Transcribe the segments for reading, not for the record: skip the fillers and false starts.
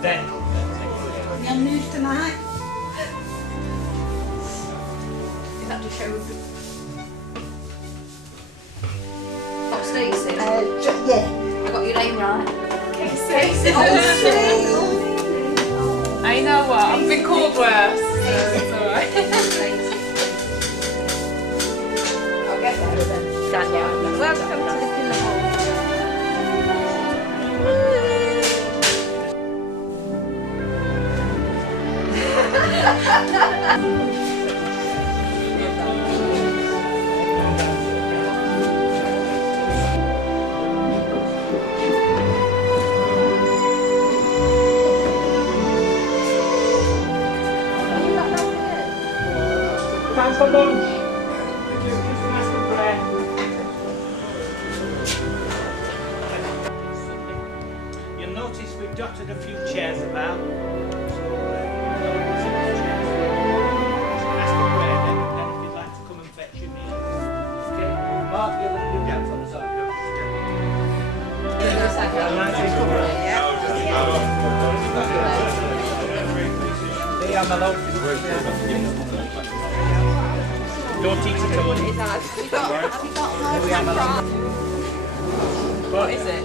Then. You'll move tonight. Is that to show? What Stacey? Yeah. I got your name right. Stacey. I know what, I've been called worse. It's alright. I'll get there then. Daniel, welcome to the Killer Hall. Time for lunch. You'll notice we've dotted a few chairs about. So, sit on the chairs. Ask for bread and if you'd like to come and fetch your meal. Okay? Mark, you're going to do that for us, aren't you? Yeah, my love. Don't eat it alone. What is it?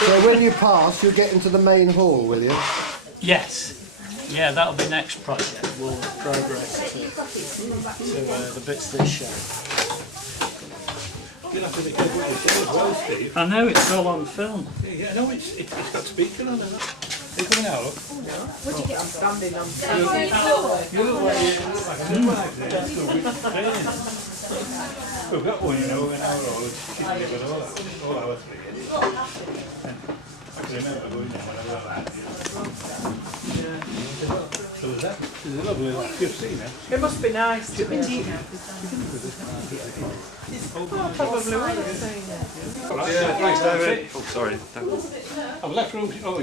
So when you pass, you'll get into the main hall, will you? Yes. Yeah, that'll be next project. We'll progress to the bits that show. I know, it's all on film. Yeah, no, it's got speaking on it. Are you coming out? Would you get standing on You look like we've got one, you know, in our road. She's living all our 3 years. I can remember going there when I was like so was that? She's a lovely lad. You've seen her? It must be nice to be. Probably Probably would have seen it. Yeah, thanks, David. Oh, sorry. I've left room. Oh,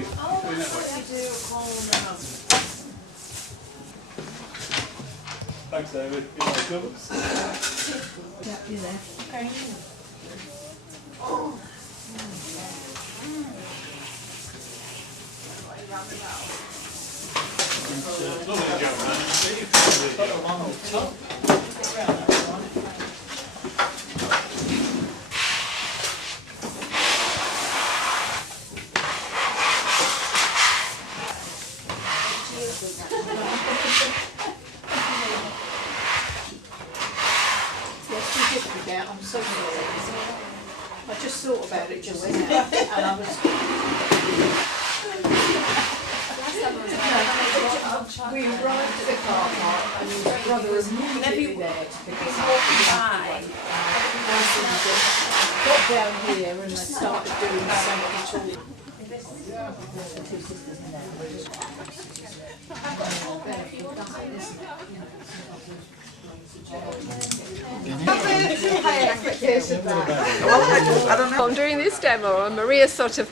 thanks, David. You're welcome. Yeah, you're there. Okay. Lovely job, man. On the top. Yes, we did forget. I'm so sorry. I just thought about it just now, and I was. We arrived at the car park, and your brother was immediately there to pick us up. Got down here and I started doing some talking. I'm doing this demo and Maria's sort of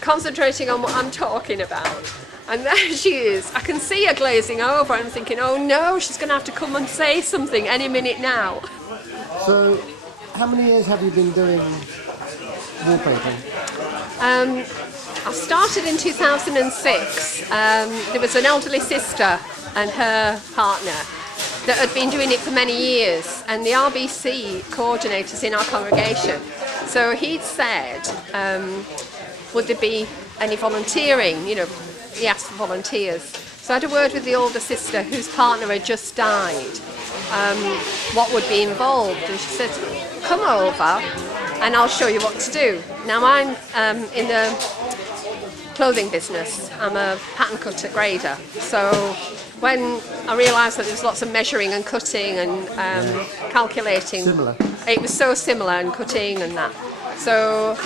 concentrating on what I'm talking about. And there she is. I can see her glazing over. I'm thinking, oh no, she's going to have to come and say something any minute now. So, how many years have you been doing wallpaper? I started in 2006. There was an elderly sister and her partner that had been doing it for many years, and the RBC coordinators in our congregation. So he'd said, would there be any volunteering? You know, he asked for volunteers. So I had a word with the older sister whose partner had just died. What would be involved? And she said, come over and I'll show you what to do. Now I'm in the clothing business. I'm a pattern cutter grader. So when I realised that there was lots of measuring and cutting and calculating, Similar. it was so similar and cutting and that. So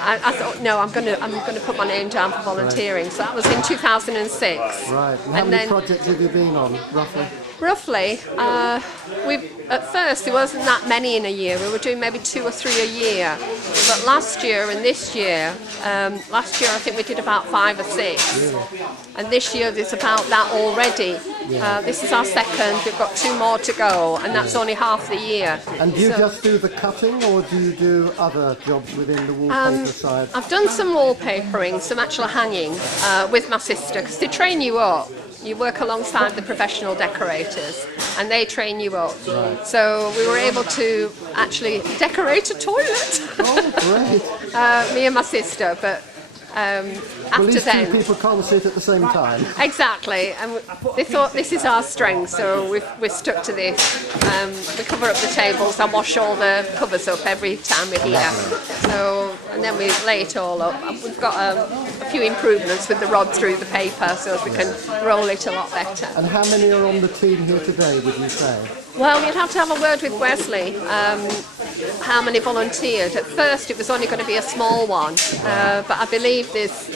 I thought, no, I'm going to put my name down for volunteering. So that was in 2006. Right. And how many projects have you been on, roughly? Roughly, at first there wasn't that many in a year. We were doing maybe 2 or 3 a year. But last year and this year, last year I think we did about 5 or 6. Really? And this year there's about that already. This is our second. We've got 2 more to go, and that's only half the year. And do you just do the cutting, or do you do other jobs within the wallpaper side? I've done some wallpapering, some actual hanging with my sister, because they train you up. You work alongside the professional decorators and they train you up. Right. So we were able to actually decorate a toilet. Oh, great. Me and my sister, but after these then... two people can't sit at the same time. Exactly, and they thought this is our strength, so we're stuck to this. We cover up the tables and wash all the covers up every time we're here. So, and then we lay it all up. We've got a few improvements with the rod through the paper so as we can roll it a lot better. And how many are on the team here today, would you say? Well, you'd have to have a word with Wesley, how many volunteered. At first it was only going to be a small one, but I believe it's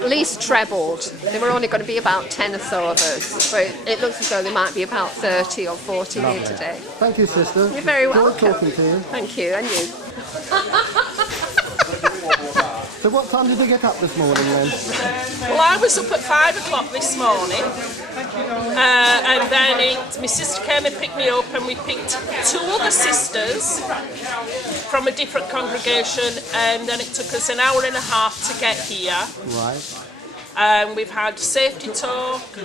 at least trebled. There were only going to be about 10 or so of us, but it looks as though there might be about 30 or 40 Lovely. here today. Thank you, sister. You're very welcome. Good talking to you. Thank you, and you. So what time did you get up this morning then? Well, I was up at 5 o'clock this morning, and then my sister came and picked me up, and we picked 2 other sisters from a different congregation, and then it took us an hour and a half to get here. Right. We've had safety talk. For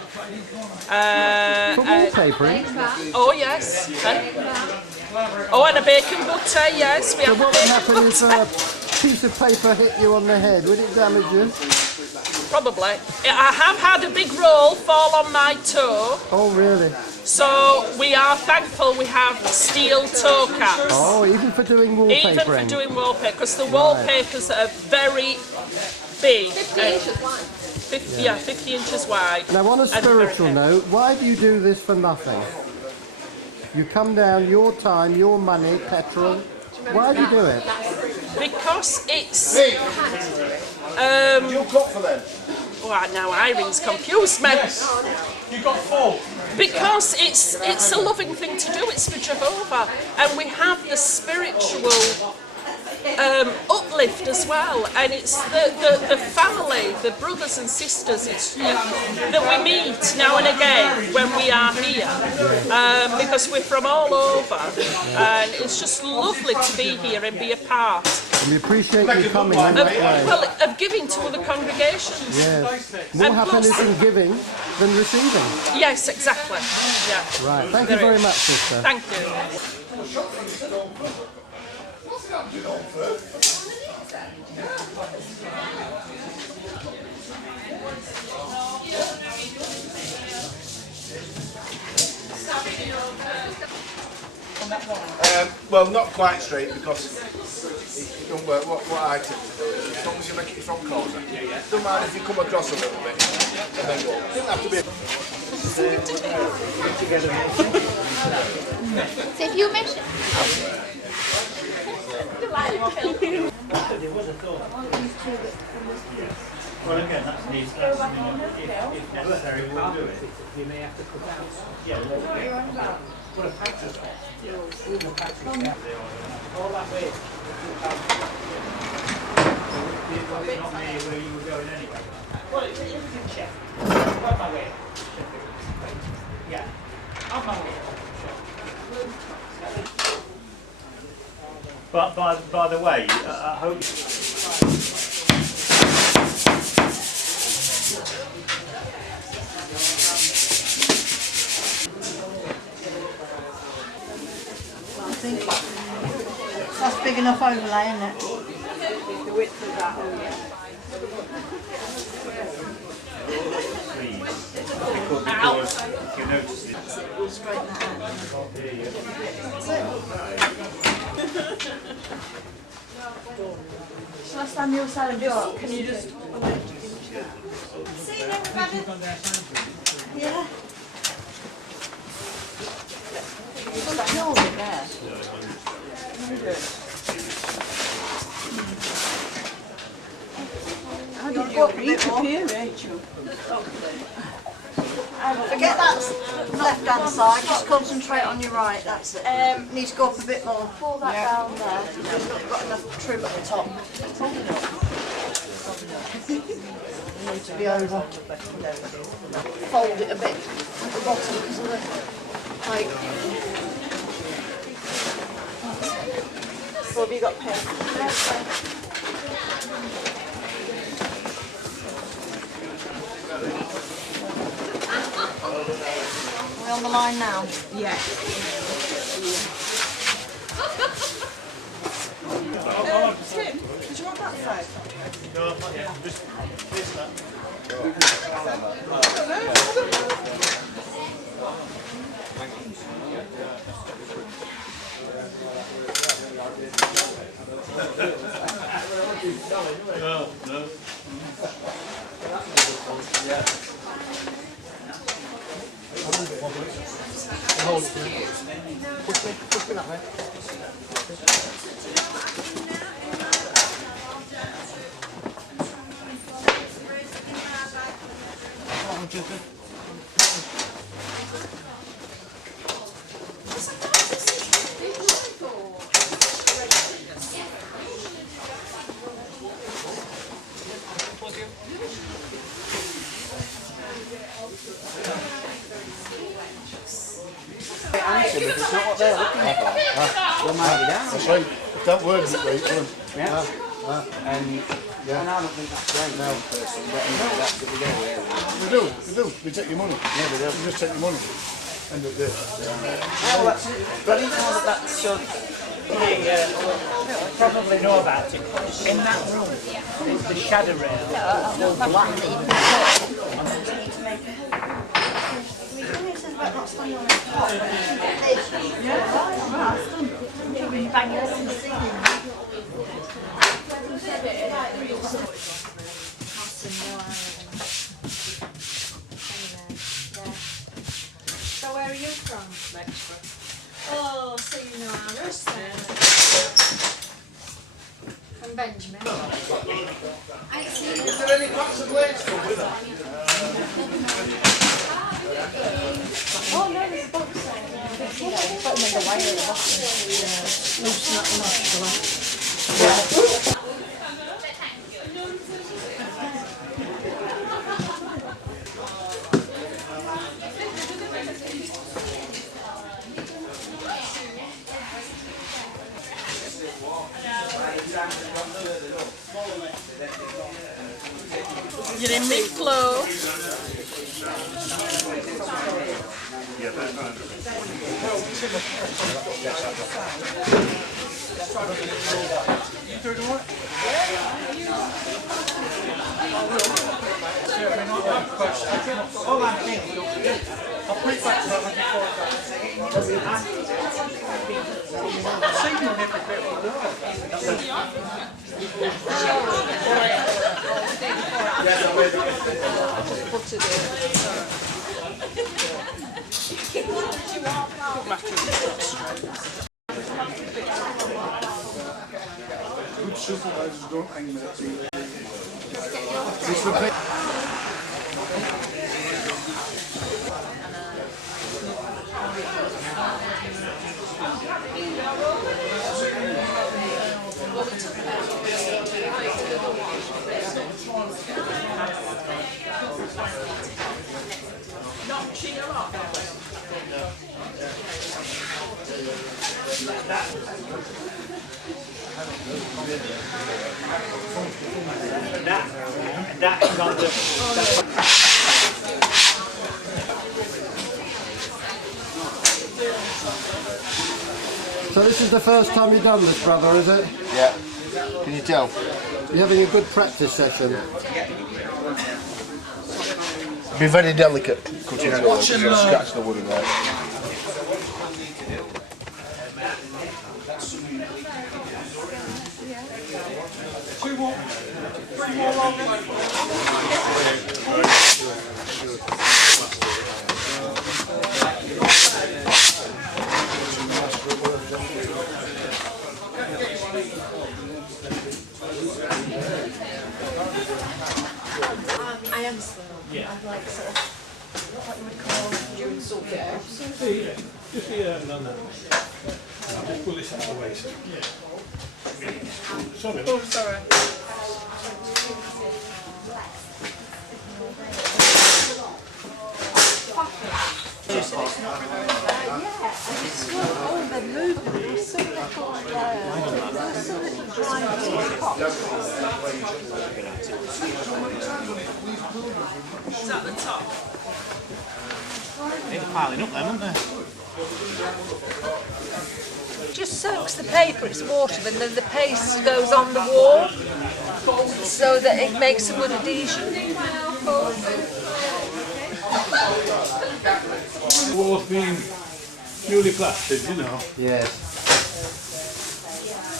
wallpapering? Oh yes. Oh, and a bacon butter, yes. We So have what would bacon happen butter. if a piece of paper hit you on the head? Would it damage you? Probably. I have had a big roll fall on my toe, Oh, really? so we are thankful we have steel toe caps. Oh, even for doing wallpapering? Even for doing wallpaper, because the wallpapers are very big. 50 inches wide. 50 inches wide. Now, on a And spiritual very note, why do you do this for nothing? You come down, your time, your money, petrol. Why do you do it? Because it's... You got for them? Well, now Irene's confused me. You got 4. Because it's a loving thing to do, it's for Jehovah. And we have the spiritual uplift as well, and it's the family, the brothers and sisters that we meet now and again when we are here, because we're from all over, and it's just lovely to be here and be a part And we appreciate you coming in that way. of giving to other congregations. Yes. More And happiness plus- in giving than receiving. Yes, exactly. Yeah. Right. Thank you very much, sister. Thank you. Well, not quite straight because it don't work. What item? As long as you make it front corner. Don't mind if you come across a little bit and then go. Doesn't have to be. So if you measure... Well, again, that's needs. If necessary, we'll do it. You may have to cut out. Yeah. Put a patch of it. Yeah. A patch of all that way. It's not near where you were going anyway. Well, if we can check. On my way. Yeah. On my way. But by the way, I hope. I think that's big enough overlay, isn't it? The width of that, oh yeah. Because if you notice it. We'll straighten that out. Shall I stand your side and just... Can you just... See everybody? Yeah. Killed it there. Go up a bit more. Forget that left hand side, just concentrate on your right, that's it. Need to go up a bit more. Pull that down there. You've not got enough trim at the top. Need to be over. Fold it a bit at the bottom because of the height. So have you got pen? Are we on the line now? Yeah. Tim, did you want that side? No, not yet. Just this, that. No, no. Push me that way. It's not what they're looking for. They'll mark you down. That's right. If that works, it's right. Yeah. And I don't think that's right. No. That's what we get away with. They do. They take your money. Yeah, they do. They just take your money. End up there. Well, that's it. But I didn't know that that's so... Probably know about it. In that room is the shadow rail. All black. So where are you from? Oh, so you know Irish then. From Benjamin. Is there any parts of Wales come with that? Oh no, there's a box there. Put them in the wire at the bottom. Loosen up the nostril. You're in mid-flow. All I'm saying is, I'll put it back to that one before I've seen you on every bit of Good supervisors don't hang their teeth. That's on the... So this is the first time you've done this, brother, is it? Yeah. Can you tell? You're having a good practice session. Be very delicate cutting it off, scratch the wood and all. I understand. Yeah. I'd like sort of what you would call doing something. Just here, no. I'll just pull this out of the way. Sorry. Oh, sorry. Oh, they're moving. There was so little dry Is that the top? They're piling up then, aren't they? Just soaks the paper, it's water, and then the paste goes on the wall so that it makes a good adhesion. The wall's been newly plastered, you know. Yes.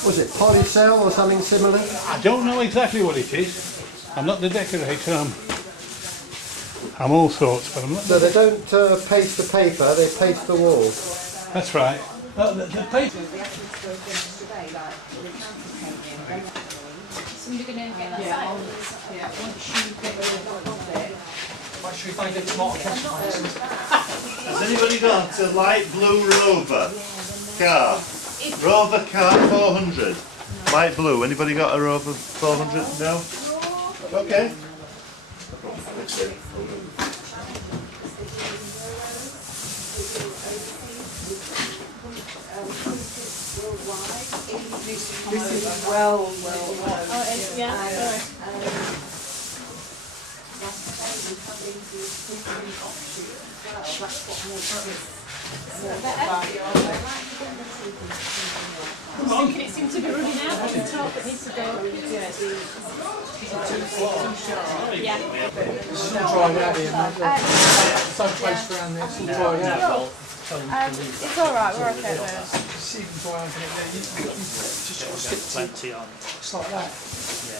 Was it polycell or something similar? I don't know exactly what it is. I'm not the decorator. I'm all sorts, but I'm not. So they don't paste the paper, they paste the walls. That's right. The paper. Somebody going to get that size? Has anybody got a light blue Rover car? Rover car 400. Light blue. Anybody got a Rover 400? No? Okay. This is well. Oh, it's, yeah, sorry. I'm thinking it seems to be running out on the top, it needs to go. Yeah. It's all drying out here, mate. So close around there, it's all drying out. It's alright, we're okay there. See if you can dry out in it there. You just got to stick Plenty on. It's like that. Yeah.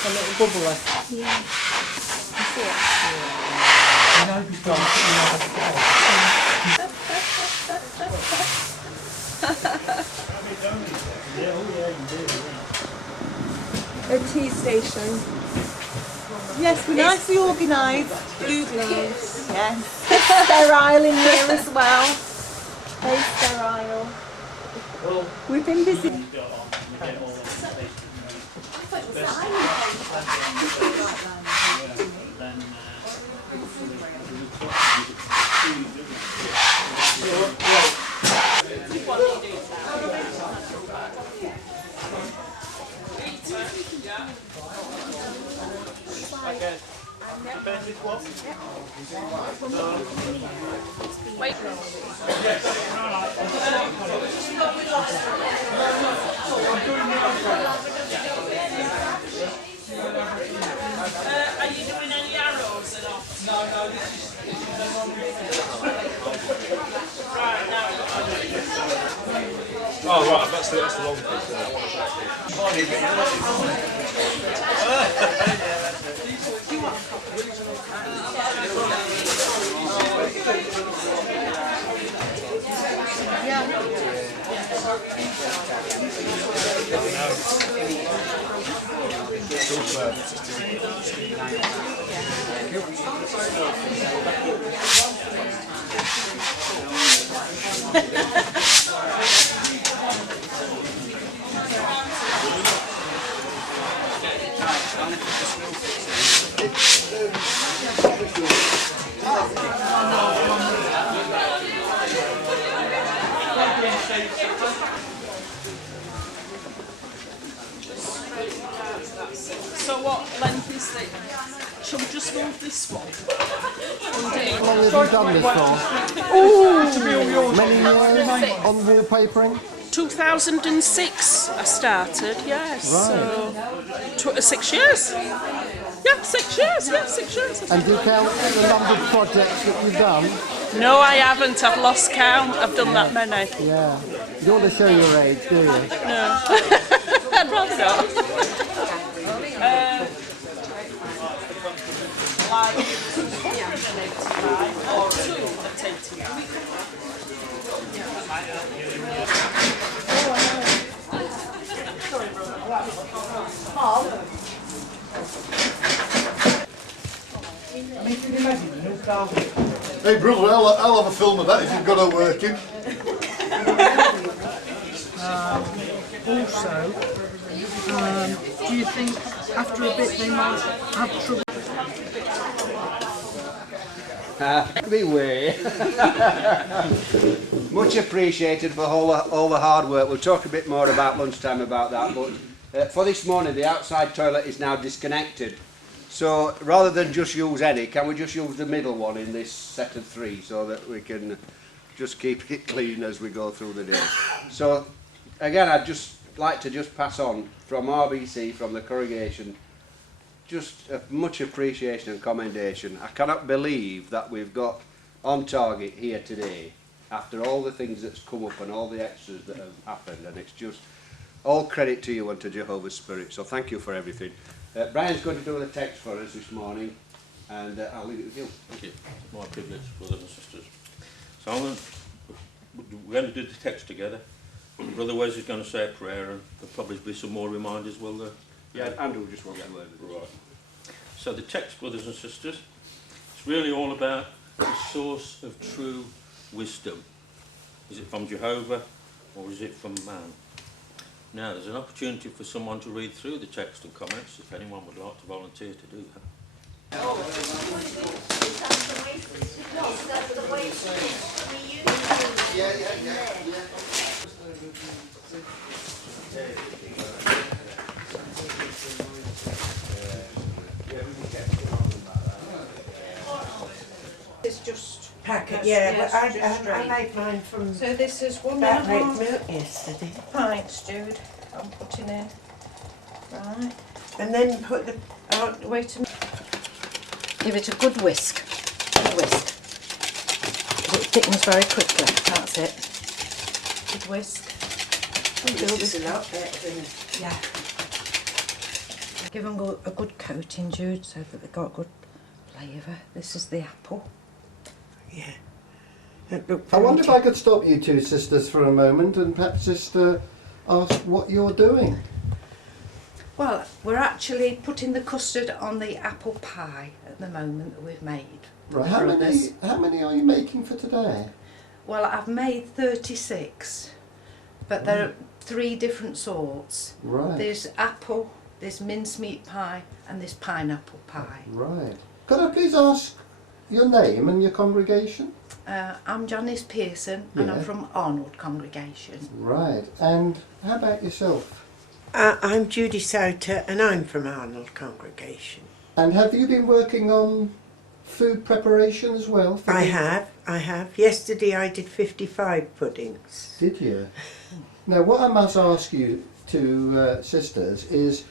A little bubble there. Yeah. You see it? You know, you've got A tea station. Yes, we're nicely organised. Blue gloves. Yes. Sterile in here as well. Very sterile. We've been busy. Wait. Are you doing any arrows at all? No, this is right now. Oh right, that's the long So what length is it? Shall we just move this one? How long have you done this for? Many years on wallpapering? 2006 I started, yes. Right. So 6 years. Yeah, 6 years, yeah, 6 years. And do you count the number of projects that you've done? No, I haven't. I've lost count. I've done that many. Yeah. You don't want to show your age, do you? No. I'd rather not. Like 185 or 2 at 85. Hey brother, I'll have a film of that if you've got her working. Also, do you think after a bit they might have trouble? Me way. Much appreciated for all the hard work. We'll talk a bit more about lunchtime about that, but for this morning the outside toilet is now disconnected. So rather than just use any, can we just use the middle one in this set of 3 so that we can just keep it clean as we go through the day. So again, I'd just like to just pass on from RBC, from the congregation, just a much appreciation and commendation. I cannot believe that we've got on target here today after all the things that's come up and all the extras that have happened, and it's just all credit to you and to Jehovah's Spirit. So thank you for everything. Brian's going to do the text for us this morning, and I'll leave it with you. Thank you. It's my privilege, brothers and sisters. So we're going to do the text together. Brother Wes is going to say a prayer, and there'll probably be some more reminders, will there? Yeah, Andrew just wants to word. Right. So the text, brothers and sisters, it's really all about the source of true wisdom. Is it from Jehovah or is it from man? Now, there's an opportunity for someone to read through the text and comments, if anyone would like to volunteer to do that. It's just Packet, yes, but just I straight. made mine from So this is 1 that red and milk yesterday. pints, dude. I'm putting in. Right. And then put the... Wait a minute. Give it a good whisk. Good whisk. It thickens very quickly. That's it. Good whisk. This is a lot better than... Yeah. Give them a good coating, Jude, so that they've got good flavour. This is the apple. Yeah. I wonder if I could stop you two sisters for a moment and perhaps just ask what you're doing. Well, we're actually putting the custard on the apple pie at the moment that we've made. Right. How many are you making for today? Well, I've made 36, but there are 3 different sorts. Right. There's apple, there's mincemeat pie, and there's pineapple pie. Right. Could I please ask your name and your congregation? I'm Janice Pearson, and I'm Yeah. from Arnold congregation. Right. And how about yourself? I'm Judy Souter and I'm from Arnold congregation. And have you been working on food preparation as well? I have. Yesterday I did 55 puddings. Did you? Now what I must ask you two sisters is,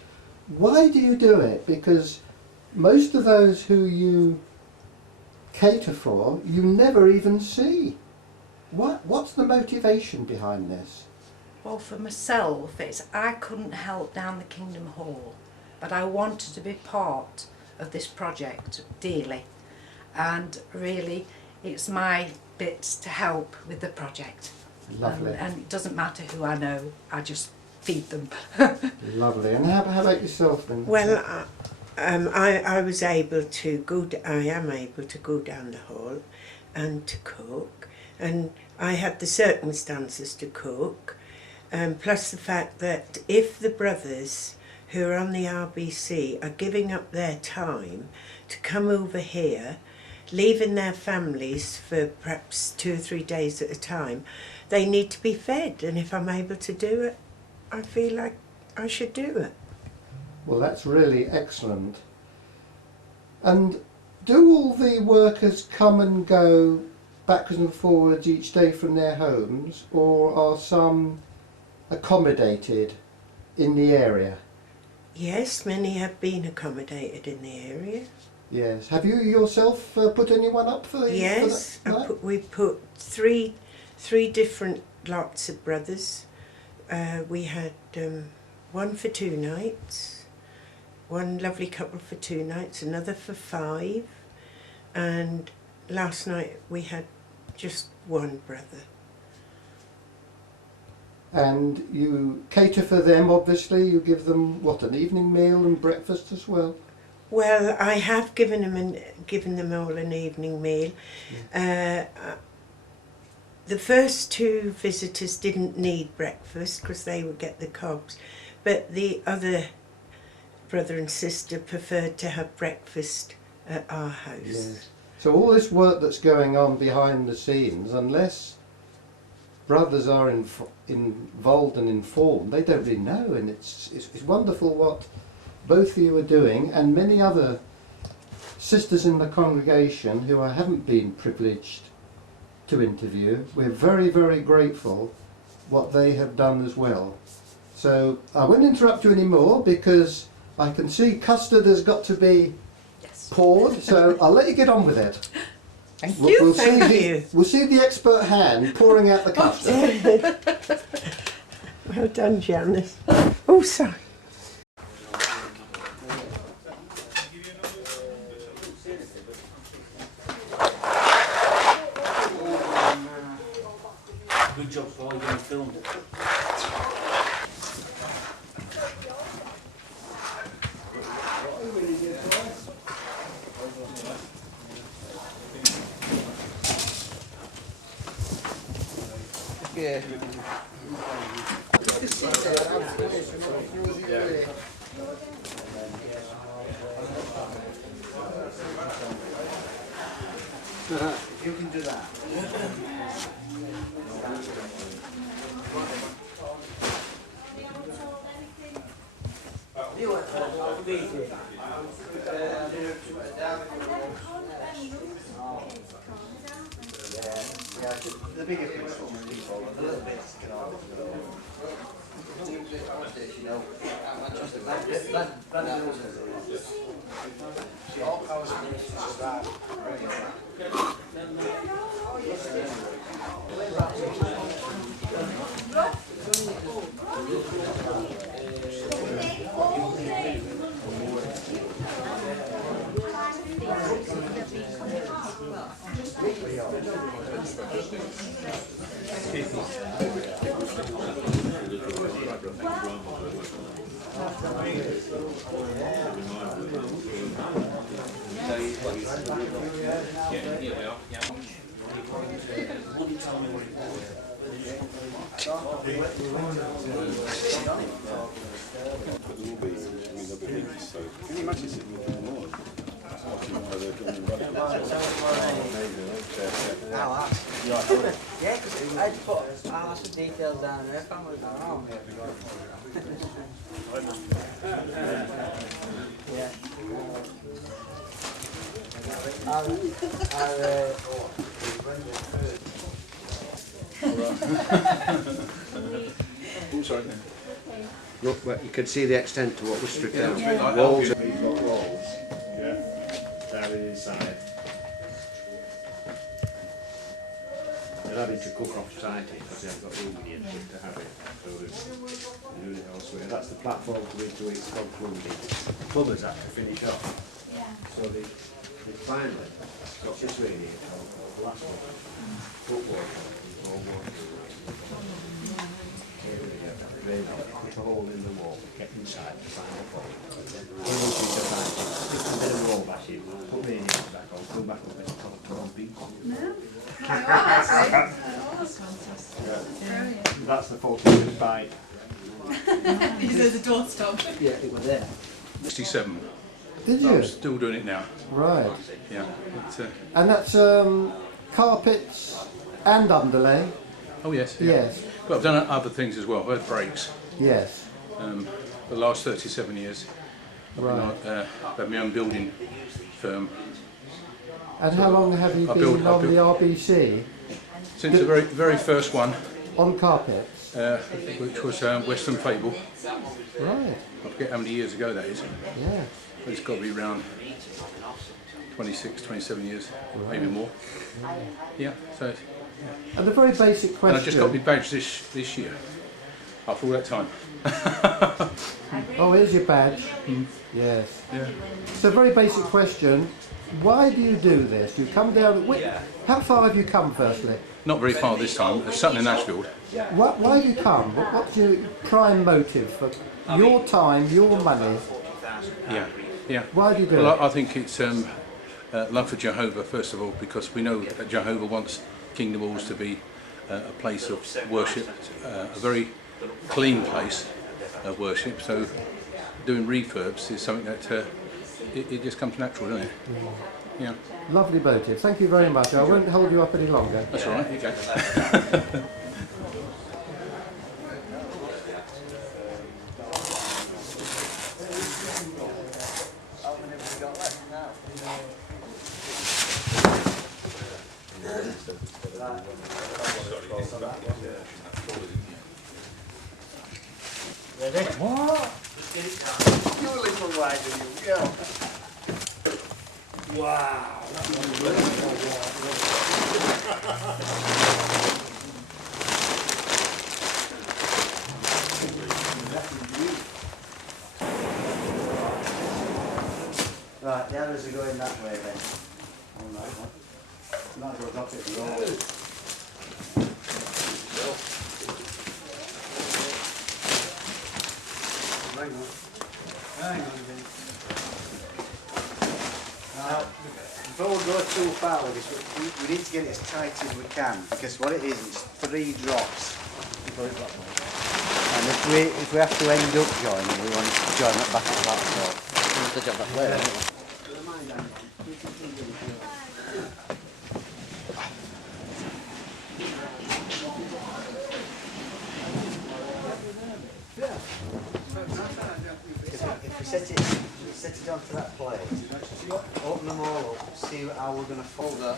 why do you do it? Because most of those who you cater for, you never even see. What's the motivation behind this? Well, for myself, I couldn't help down the Kingdom Hall, but I wanted to be part of this project dearly, and really it's my bits to help with the project. Lovely. And it doesn't matter who I know, I just feed them. Lovely. And how about yourself then? Well, I was able to I am able to go down the hall and to cook, and I had the circumstances to cook, plus the fact that if the brothers who are on the RBC are giving up their time to come over here, leaving their families for perhaps 2 or 3 days at a time, they need to be fed, and if I'm able to do it, I feel like I should do it. Well, that's really excellent. And do all the workers come and go backwards and forwards each day from their homes, or are some accommodated in the area? Yes, many have been accommodated in the area. Yes. Have you yourself put anyone up for the? Yes, for that? we put three different lots of brothers. We had one for 2 nights, one lovely couple for 2 nights, another for 5, and last night we had just one brother. And you cater for them, obviously. You give them what, an evening meal and breakfast as well. Well, I have given them all an evening meal. The first 2 visitors didn't need breakfast because they would get the cobs, but the other brother and sister preferred to have breakfast at our house. Yes. So all this work that's going on behind the scenes, unless brothers are involved and informed, they don't really know, and it's wonderful what both of you are doing, and many other sisters in the congregation who I haven't been privileged to interview. We're very, very grateful what they have done as well. So I won't interrupt you anymore because I can see custard has got to be poured, so I'll let you get on with it. Thank you. We'll see the expert hand pouring out the custard. Well done, Janice. Oh, sorry. Good job for all you on film. Yeah. You can do that. The bigger things for people, the little bits can all Can you imagine sitting with them all? Watching how they're going and running. Yeah, because I'd put lots of details down there if I was around. Yeah. Oh, sorry. Look, but you can see the extent to what was stripped down. Yeah. Walls. You've got walls. Yeah. Down inside. They're having to cook off site because they haven't got room in here to have it. So they're doing it elsewhere. That's the platform to into it's concluded. The plumbers have to finish off. So they finally got this radiator called glass water. Put water on, all water. Put a hole in the wall, get inside the final fall. Just a bit of roll back in, put the radiator back on, come back up and talk to all people. That's the 40-foot bite. He says the door stop. Yeah, it was there. 67. Did you? I'm still doing it now. Right. Yeah. And that's carpets and underlay? Oh yes. Yeah. Yes. But I've done other things as well. I've had breaks. Yes. The last 37 years. Right. I've had my own building firm. And how long have you been on the RBC? Since the very first one. On carpets? Which was Western Fable. Right. I forget how many years ago that is. Yeah. But it's got to be around 26, 27 years, maybe more. Yeah, so. And the very basic question. And I just got my badge this year, after all that time. Oh, here's your badge. Yes. Yeah. So, very basic question. Why do you do this? You come down. How far have you come, firstly? Not very far this time. It's certainly in Ashfield. Why do you come? What's your prime motive for your time, your money? Yeah. Why do you do it? Well, I think it's love for Jehovah, first of all, because we know that Jehovah wants Kingdom Halls to be a place of worship, a very clean place of worship. So doing refurbs is something that it just comes natural, doesn't it? Yeah. Lovely motive. Thank you very much. I won't hold you up any longer. That's all right. You go. Ready? What? You a little wider, you go. Wow. Right, the others are going that way then. All right, might as well drop it and roll it. Hang on then. Now, before we go too far with this, we need to get it as tight as we can, because what it is, it's 3 drops. And if we have to end up joining, we want to join it back at that sort. To jump that way, don't we? If we set it onto that plate, open them all up, see how we're going to fold that.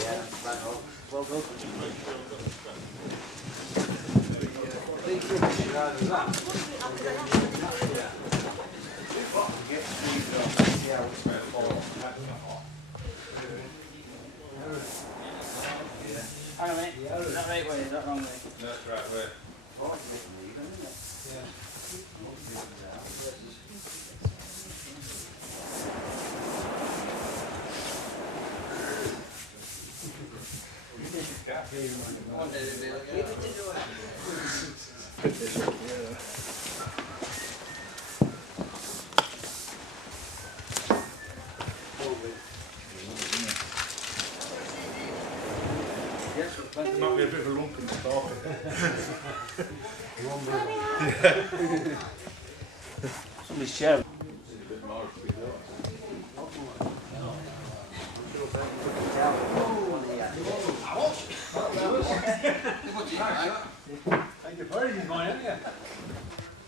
Yeah, right up. Well good. Hang on a minute, is that right way, is that wrong way? That's right way. Oh, it's making me even, isn't it? Yeah. Might be a bit of a lump in the top. Somebody's chair.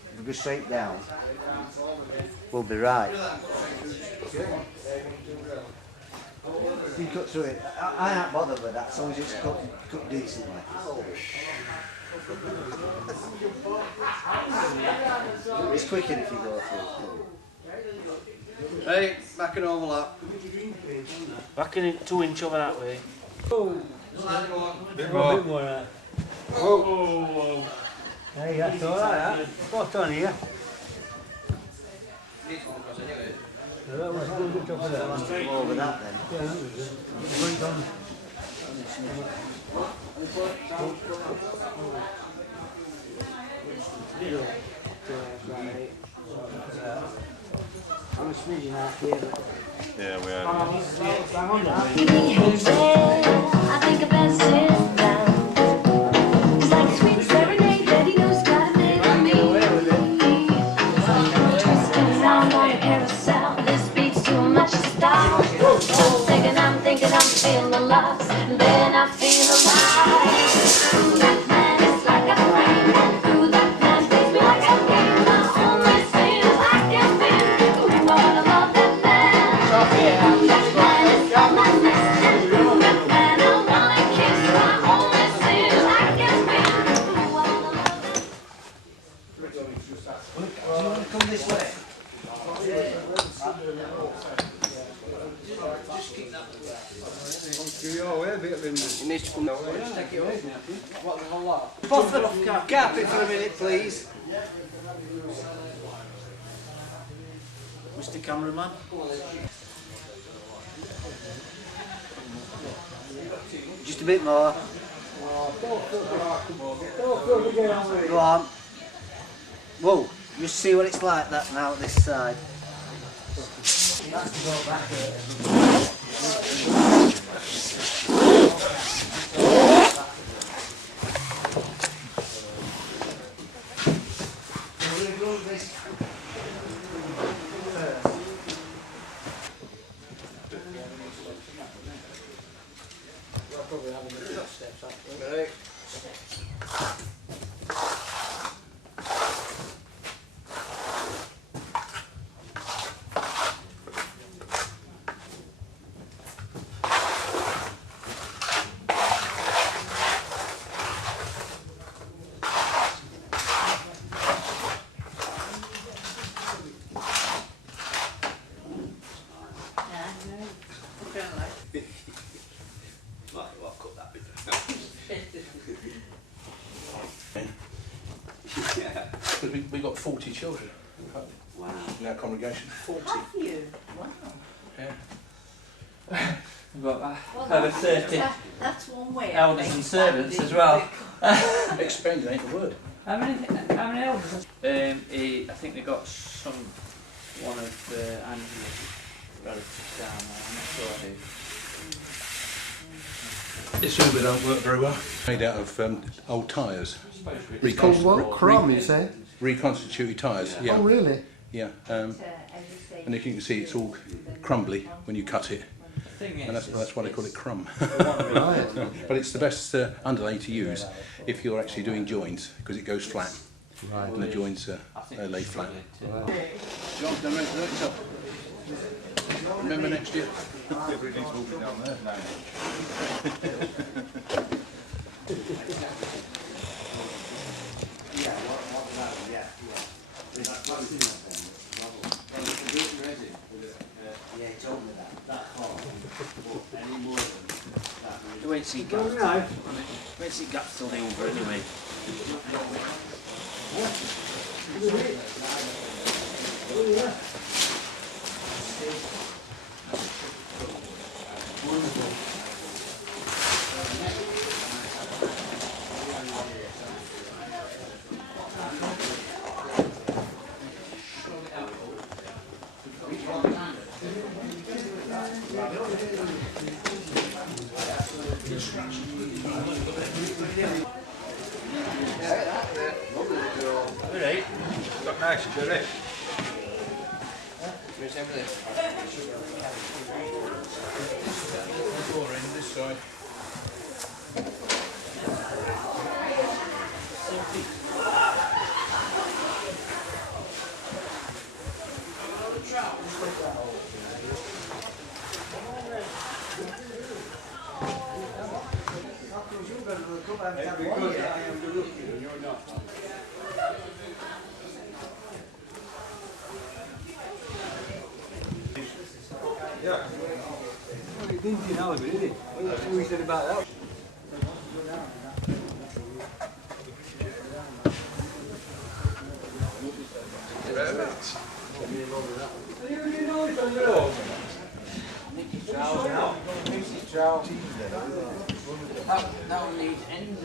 If we go straight down, we'll be right. If you cut through it, I ain't bothered with that, so we just cut decently. It's quicker if you go through. Hey, back and overlap. Back in 2 inch over that way. Oh, Bit more. Oh. Hey, that's all right, that. Spot on here. That was good top of that. Over that then. Yeah, that was good. Going on. I'm a smidgen out here. Yeah, we are. I think I better sit down. It's like a sweet serenade that he knows got a bit of me. Twisting around on a carousel, this beats too much to stop. I'm thinking, I'm feeling lost, and then I feel alive. Through that man, it's like a flame, and through that man, takes me like a game. My only sin is I can't win. Ooh, I wanna love that man. Through that man, it's all my mess, and through that man, I wanna kiss. My only sin is I can't win. Ooh, I wanna love that man. Do you want to come this way? It needs to come down. Take it away. Both the carpet for a minute, please. Mr. Cameraman. Just a bit more. Go on. Whoa, just see what it's like that now at this side. Because we got 40 children in our congregation. 40. Have you? Wow. Yeah. We've got over 30 That's one way. elders and servants as well. Expanded ain't the word. How many elders? I think they got one of Angela's relatives down there. I'm not sure who. This Uber don't work very well. Made out of old tyres. It's called what? Crumb, you say? Reconstituted tyres, yeah. Oh, really? Yeah. And if you can see, it's all crumbly when you cut it. And that's why they call it crumb. Right. But it's the best underlay to use if you're actually doing joins, because it goes flat. Right. And the joints are laid flat. Right. John, don't make it up. Remember next year? Everything's moving down there now. You won't see gaps. You won't see gaps till the over anyway. Alright. Got nice, Jerry. Where's everything? This side. Yeah. Well, it didn't in Albion, did it? What we said about that? That will need end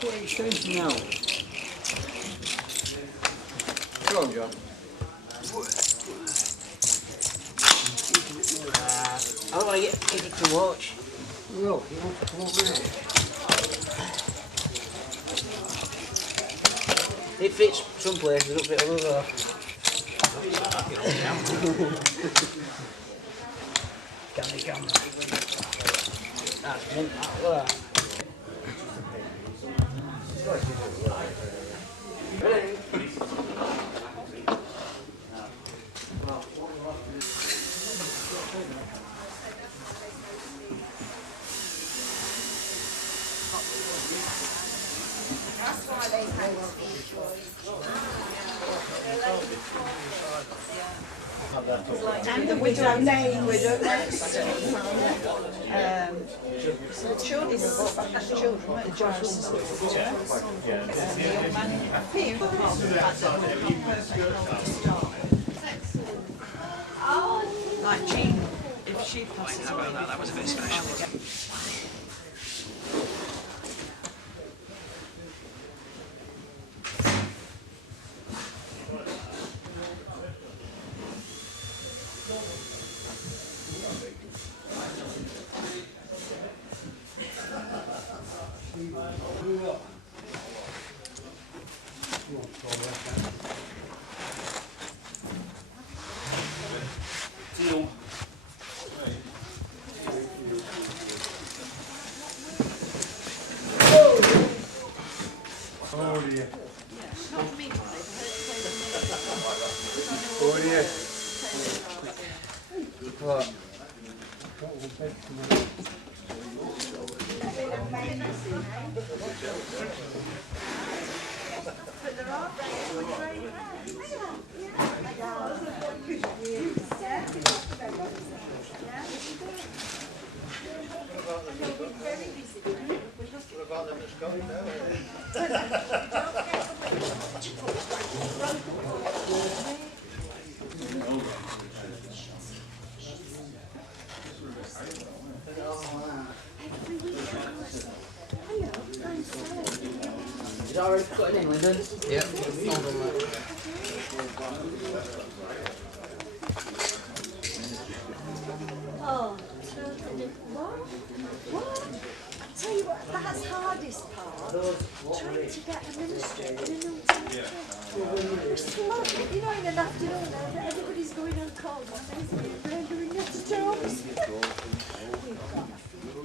What extension now? Come on, John. I don't want to get it to watch. Look, he wants to come up with it. It fits some places, it'll fit other. Camera. That's mint, that, look at that. And the widow name. So the children were brought back as children, weren't the John's sisters? The young man, he apart from the fact that we're not perfect to start. Like Jean, if she passes away, that was a bit special. Is that already cut in, Lyndon? Yeah. Oh, what? I tell you what, that's hardest part. Trying to get administrated in an alternative. You're slow, you know, in an afternoon, everybody's going on calls and rendering their jobs.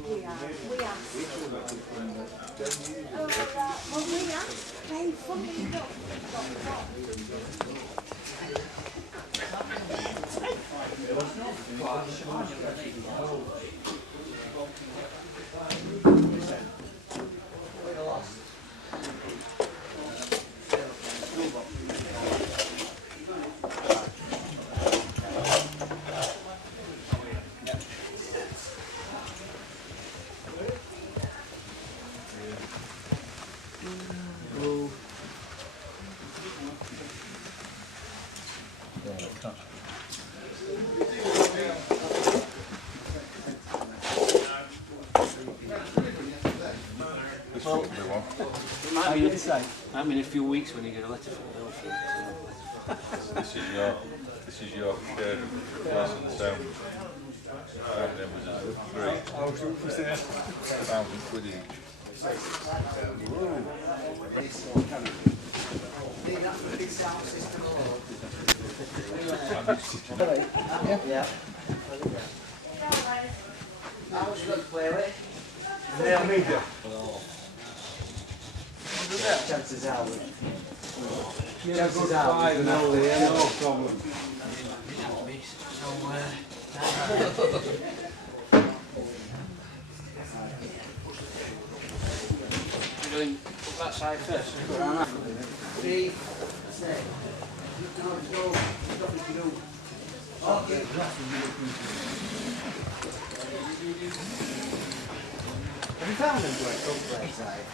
We are. Oh, right. Well, we asked. Hey, funny enough, we've got I'm in a few weeks when you get a letter from Bill. This is your share of the class and the sound. That was £3,000 quid each. Yeah. How much you got to play with? Yeah, media. Chances are. Chances are. No problem. You're doing that side first. 3, 6. Okay. Have you found them great side?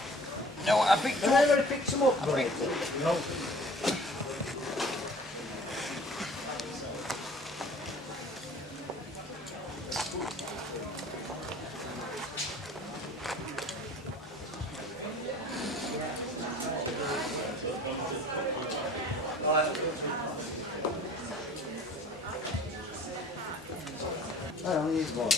No, I picked them up. Anybody picked them up? I picked them. No. I only use one.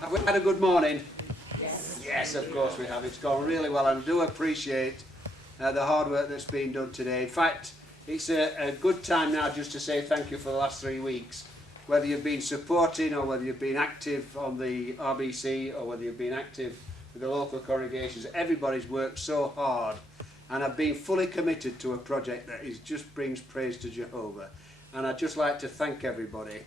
Have we had a good morning? Yes, of course we have. It's gone really well, and I do appreciate the hard work that's been done today. In fact, it's a good time now just to say thank you for the last 3 weeks. whether you've been supporting or whether you've been active on the RBC or whether you've been active with the local congregations, everybody's worked so hard and have been fully committed to a project that is just brings praise to Jehovah. And I'd just like to thank everybody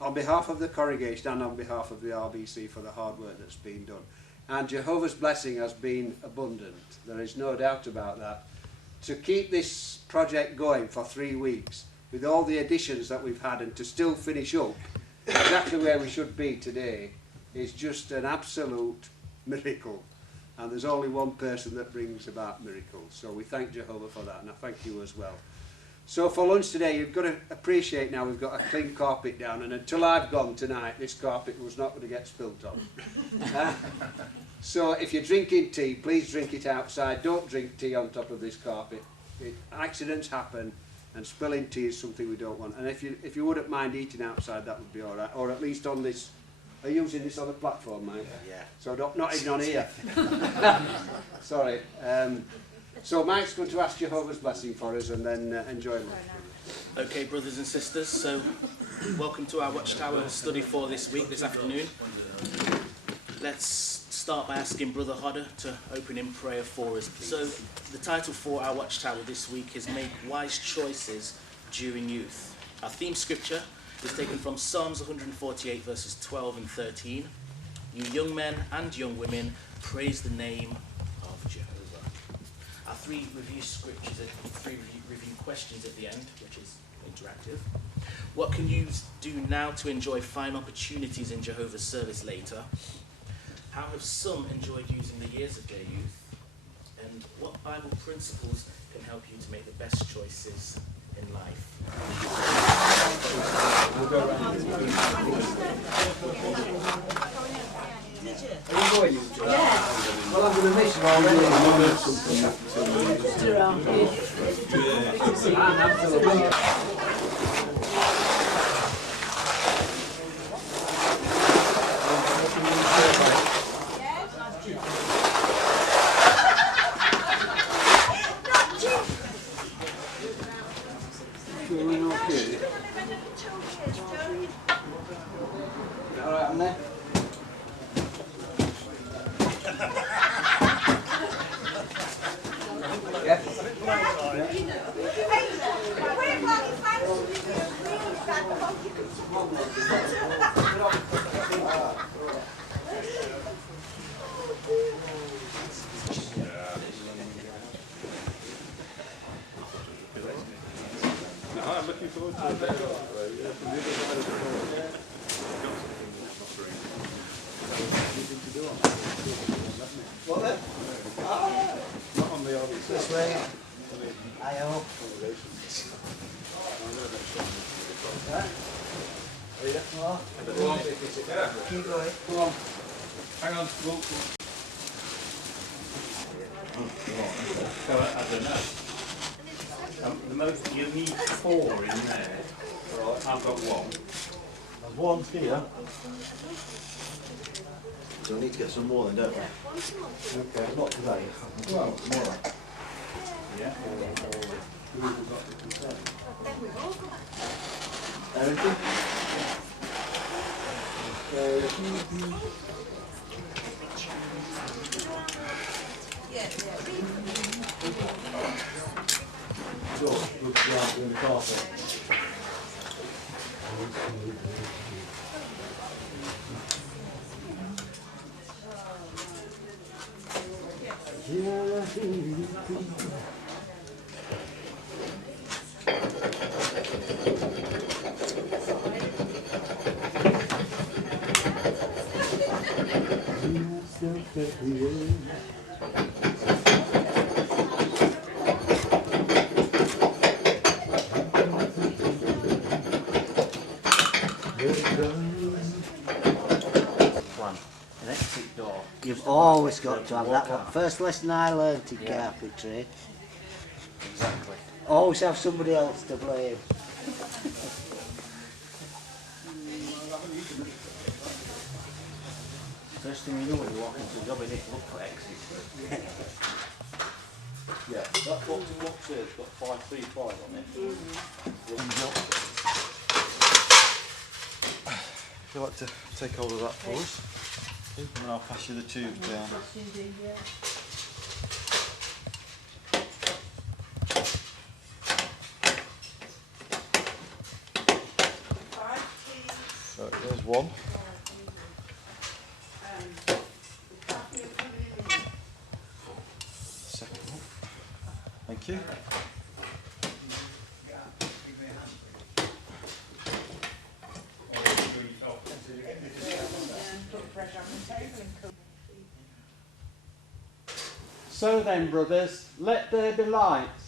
on behalf of the congregation and on behalf of the RBC for the hard work that's been done. And Jehovah's blessing has been abundant. There is no doubt about that. To keep this project going for 3 weeks with all the additions that we've had and to still finish up exactly where we should be today is just an absolute miracle. And there's only one person that brings about miracles. So we thank Jehovah for that, and I thank you as well. So for lunch today, you've got to appreciate now we've got a clean carpet down, and until I've gone tonight, this carpet was not going to get spilt on. So if you're drinking tea, please drink it outside. Don't drink tea on top of this carpet. Accidents happen, and spilling tea is something we don't want. And if you wouldn't mind eating outside, that would be all right, or at least on this. Are you using this on the platform, Mike? Yeah. So not even on here. Sorry. So Mike's going to ask Jehovah's blessing for us and then enjoy lunch. Okay, brothers and sisters, so welcome to our Watchtower study for this afternoon. Let's start by asking Brother Hodder to open in prayer for us, please. So the title for our Watchtower this week is Make Wise Choices During Youth. Our theme scripture is taken from Psalms 148 verses 12 and 13. You young men and young women, praise the name of Jehovah. Our three review questions at the end, which is interactive. What can you do now to enjoy fine opportunities in Jehovah's service later? How have some enjoyed using the years of their youth? And what Bible principles can help you to make the best choices in life? We'll go around. Are you going? Yeah. Well, I'm going to miss you already. All right, I'm there. I'm looking forward to it. What then? Not on the obvious. This way. I hope. Keep going. Come on. Hang on. So I don't know. The most, you need 4 in there. Right, I've got 1. There's 1 here. So we need to get some more then, don't we? Okay. Not today. Well, tomorrow. Yeah. Anything? George, look around doing the carpet. You've always got to have that one. First lesson I learnt in carpentry. Exactly. Always have somebody else to blame. First thing you know when you walk into a job, you need to look for exits. Yeah, that box here has got 535 on it. If you'd like to take hold of that for us, and then I'll pass you the tube down. So there's one. Second one. Thank you. So then, brothers, let there be light.